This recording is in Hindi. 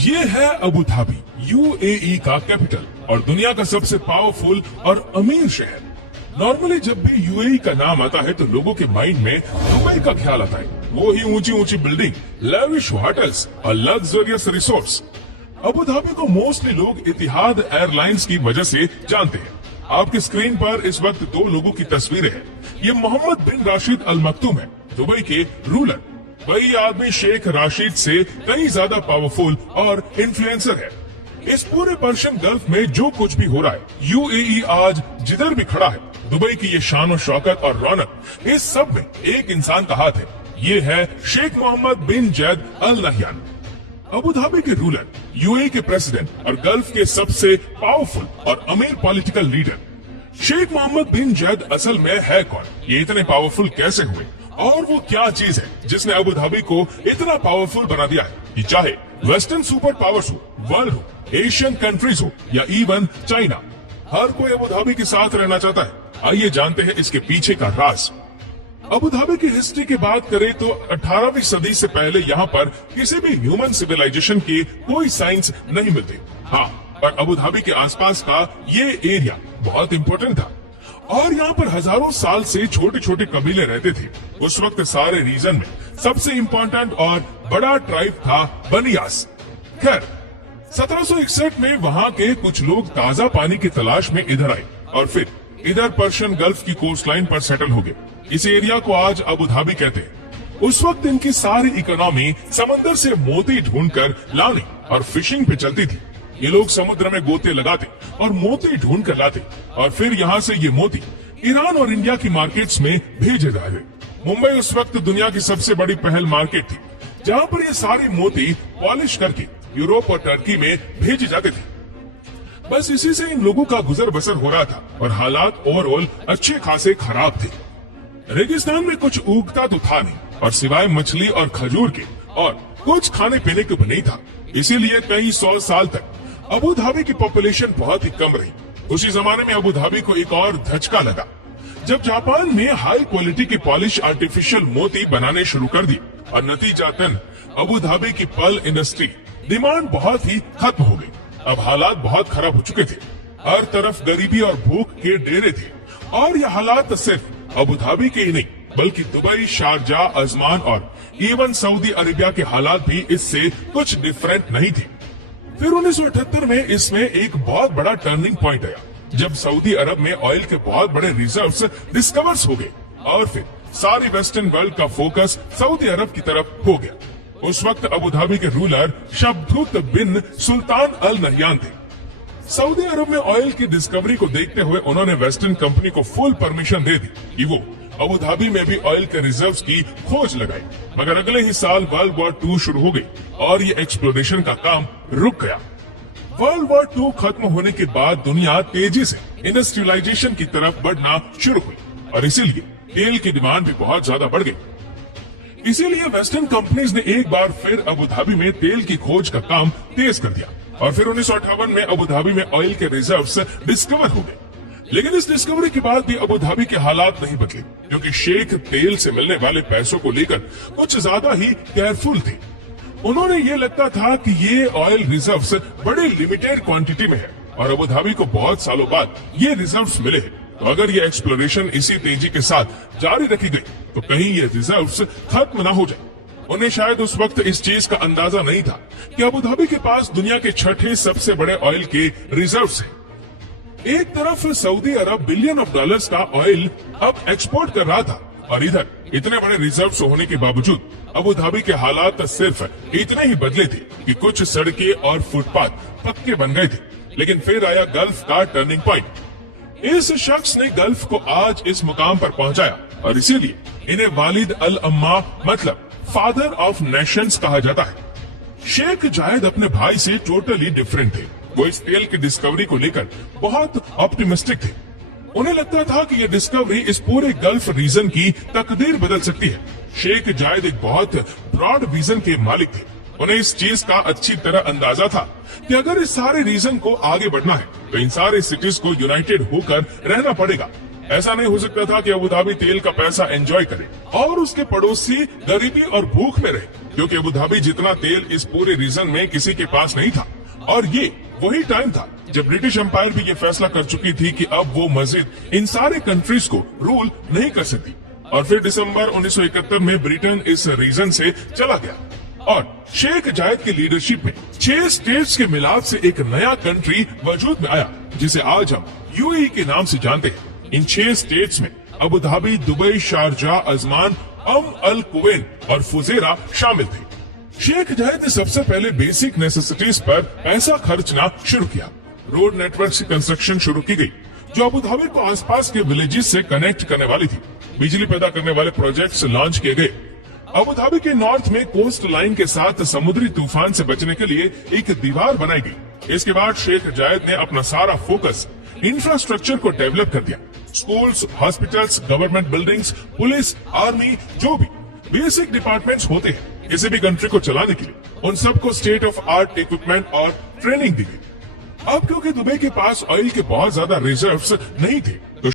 ये है अबू धाबी, यूएई का कैपिटल और दुनिया का सबसे पावरफुल और अमीर शहर। नॉर्मली जब भी यूएई का नाम आता है तो लोगों के माइंड में दुबई का ख्याल आता है। वो ही ऊंची ऊंची बिल्डिंग, लेविश होटल्स और लग्जरियस रिसोर्ट्स। अबू धाबी को मोस्टली लोग इतिहाद एयरलाइंस की वजह से जानते हैं। आपकी स्क्रीन पर इस वक्त दो लोगों की तस्वीरें हैं। ये मोहम्मद बिन राशिद अल मक्तूम है, दुबई के रूलर। वही आदमी शेख राशिद से कई ज्यादा पावरफुल और इन्फ्लुएंसर है। इस पूरे पर्शियन गल्फ में जो कुछ भी हो रहा है, यूएई आज जिधर भी खड़ा है, दुबई की ये शान और शौकत और रौनक, इस सब में एक इंसान का हाथ है। ये है Sheikh Mohammed bin Zayed Al Nahyan, Abu Dhabi के रूलर, यूएई के प्रेसिडेंट और गल्फ के सबसे पावरफुल और अमीर political leader. Sheikh Mohammed bin Zayed असल में है कौन? ये इतने पावरफुल कैसे हुए? और वो क्या चीज है जिसने अबू धाबी को इतना पावरफुल बना दिया है कि चाहे वेस्टर्न सुपर पावर्स हो, वर्ल्ड हो, एशियन कंट्रीज हो या इवन चाइना, हर कोई अबू धाबी के साथ रहना चाहता है। आइए जानते हैं इसके पीछे का राज। अबू धाबी की हिस्ट्री की बात करें तो 18वीं सदी से पहले यहाँ पर किसी भी ह्यूमन सिविलाइजेशन की कोई साइंस नहीं मिलती। हाँ, पर अबू धाबी के आसपास का ये एरिया बहुत इम्पोर्टेंट था और यहाँ पर हजारों साल से छोटे छोटे कबीले रहते थे। उस वक्त सारे रीजन में सबसे इम्पोर्टेंट और बड़ा ट्राइब था बनियास। खैर, 1761 में वहाँ के कुछ लोग ताजा पानी की तलाश में इधर आए और फिर इधर पर्शियन गल्फ की कोस्ट लाइन पर सेटल हो गए। इस एरिया को आज अबू धाबी कहते हैं। उस वक्त इनकी सारी इकोनॉमी समंदर से मोती ढूंढकर लाने और फिशिंग पे चलती थी। ये लोग समुद्र में गोते लगाते और मोती ढूंढ कर लाते और फिर यहाँ से ये मोती ईरान और इंडिया की मार्केट्स में भेजे जाते। मुंबई उस वक्त दुनिया की सबसे बड़ी पहल मार्केट थी, जहाँ पर ये सारी मोती पॉलिश करके यूरोप और टर्की में भेजे जाते थे। बस इसी से इन लोगों का गुजर बसर हो रहा था और हालात ओवरऑल अच्छे खासे खराब थे। रेगिस्तान में कुछ उगता तो था नहीं और सिवाय मछली और खजूर के और कुछ खाने पीने को भी नहीं था। इसीलिए कई 100 साल तक अबू धाबी की पॉपुलेशन बहुत ही कम रही। उसी जमाने में अबू धाबी को एक और धचका लगा जब जापान में हाई क्वालिटी की पॉलिश आर्टिफिशियल मोती बनाने शुरू कर दी और नतीजातन अबू धाबी की पर्ल इंडस्ट्री डिमांड बहुत ही खत्म हो गई। अब हालात बहुत खराब हो चुके थे। हर तरफ गरीबी और भूख के डेरे थे और यह हालात सिर्फ अबू धाबी के ही नहीं बल्कि दुबई, शारजाह, अजमान और इवन सऊदी अरेबिया के हालात भी इससे कुछ डिफरेंट नहीं थे। फिर 1978 में इसमें एक बहुत बड़ा टर्निंग पॉइंट आया जब सऊदी अरब में ऑयल के बहुत बड़े रिजर्व्स डिस्कवर्स हो गए और फिर सारी वेस्टर्न वर्ल्ड का फोकस सऊदी अरब की तरफ हो गया। उस वक्त अबू धाबी के रूलर शब्दुत बिन सुल्तान अल नहयान थे। सऊदी अरब में ऑयल की डिस्कवरी को देखते हुए उन्होंने वेस्टर्न कंपनी को फुल परमिशन दे दी कि वो अबू धाबी में भी ऑयल के रिजर्व्स की खोज लगाई। मगर अगले ही साल वर्ल्ड वॉर 2 शुरू हो गई और ये एक्सप्लोरेशन का काम रुक गया। वर्ल्ड वॉर 2 खत्म होने के बाद दुनिया तेजी से इंडस्ट्रियलाइजेशन की तरफ बढ़ना शुरू हुई और इसीलिए तेल की डिमांड भी बहुत ज्यादा बढ़ गई। इसीलिए वेस्टर्न कंपनीज ने एक बार फिर अबू धाबी में तेल की खोज का काम तेज कर दिया और फिर 1958 में अबू धाबी में ऑयल के रिजर्व्स डिस्कवर हो गए। लेकिन इस डिस्कवरी के बाद भी अबू धाबी के हालात नहीं बदले क्योंकि शेख तेल से मिलने वाले पैसों को लेकर कुछ ज्यादा ही केयरफुल थे। उन्होंने ये लगता था कि ये ऑयल रिजर्व्स बड़े लिमिटेड क्वांटिटी में है और अबू धाबी को बहुत सालों बाद ये रिजर्व्स मिले हैं। तो अगर ये एक्सप्लोरेशन इसी तेजी के साथ जारी रखी गई तो कहीं ये रिजर्व्स खत्म ना हो जाए। उन्हें शायद उस वक्त इस चीज का अंदाजा नहीं था कि अबू धाबी के पास दुनिया के 6ठे सबसे बड़े ऑयल के रिजर्व्स हैं। एक तरफ Saudi Arab billion of dollars का ऑयल अब एक्सपोर्ट कर रहा था और इधर इतने बड़े रिजर्व्स होने के बावजूद अबू धाबी के हालात सिर्फ इतने ही बदले थे कि कुछ सड़कें और फुटपाथ पक्के बन गए थे। लेकिन फिर आया गल्फ का टर्निंग पॉइंट। इस शख्स ने गल्फ को आज इस मुकाम पर पहुंचाया और इसीलिए इन्हें वालिद अल अम्मा मतलब फादर ऑफ नेशंस कहा जाता है। शेख जायद अपने भाई से टोटली डिफरेंट थे। वो इस तेल की डिस्कवरी को लेकर बहुत ऑप्टिमिस्टिक थे। उन्हें लगता था कि यह डिस्कवरी इस पूरे गल्फ रीजन की तकदीर बदल सकती है। शेख जायद एक बहुत ब्रॉड विजन के मालिक थे। उन्हें इस चीज का अच्छी तरह अंदाजा था कि अगर इस सारे रीजन को आगे बढ़ना है तो इन सारे सिटीज को यूनाइटेड होकर रहना पड़ेगा। ऐसा नहीं हो सकता था कि अबू धाबी तेल का पैसा एंजॉय करे और उसके पड़ोसी गरीबी और भूख में रहे, क्योंकि अबू धाबी जितना तेल इस पूरे रीजन में किसी के पास नहीं था। और ये वही टाइम था जब ब्रिटिश एम्पायर भी ये फैसला कर चुकी थी कि अब वो मस्जिद इन सारे कंट्रीज को रूल नहीं कर सकती। और फिर दिसंबर 1971 में ब्रिटेन इस रीजन से चला गया और शेख जायद की लीडरशिप में 6 स्टेट्स के मिलाप से एक नया कंट्री वजूद में आया, जिसे आज हम यूएई के नाम से जानते हैं। इन 6 स्टेट्स में Abu Dhabi, Dubai, Sharjah, Ajman, Al Kuwait और फुजेरा शामिल थे। शेख जायद ने सबसे पहले बेसिक नेसेसिटीज पर पैसा खर्चना शुरू किया। रोड नेटवर्क की कंस्ट्रक्शन शुरू की गई, जो अबू धाबी को आसपास के विलेजेस से कनेक्ट करने वाली थी। बिजली पैदा करने वाले प्रोजेक्ट्स लॉन्च किए गए। अबू धाबी के नॉर्थ में कोस्ट लाइन के साथ समुद्री तूफान से बचने के लिए एक दीवार बनाई गई। इसके बाद शेख जायद ने अपना सारा फोकस इंफ्रास्ट्रक्चर को डेवलप कर दिया। Schools, hospitals, government buildings, police, army, जो भी बेसिक डिपार्टमेंट्स होते हैं किसी भी कंट्री को चलाने के लिए, उन सबको स्टेट ऑफ आर्ट इक्विपमेंट और ट्रेनिंग दी गई। अब क्योंकि दुबई के पास ऑयल के बहुत ज्यादा रिजर्व्स नहीं थे, तो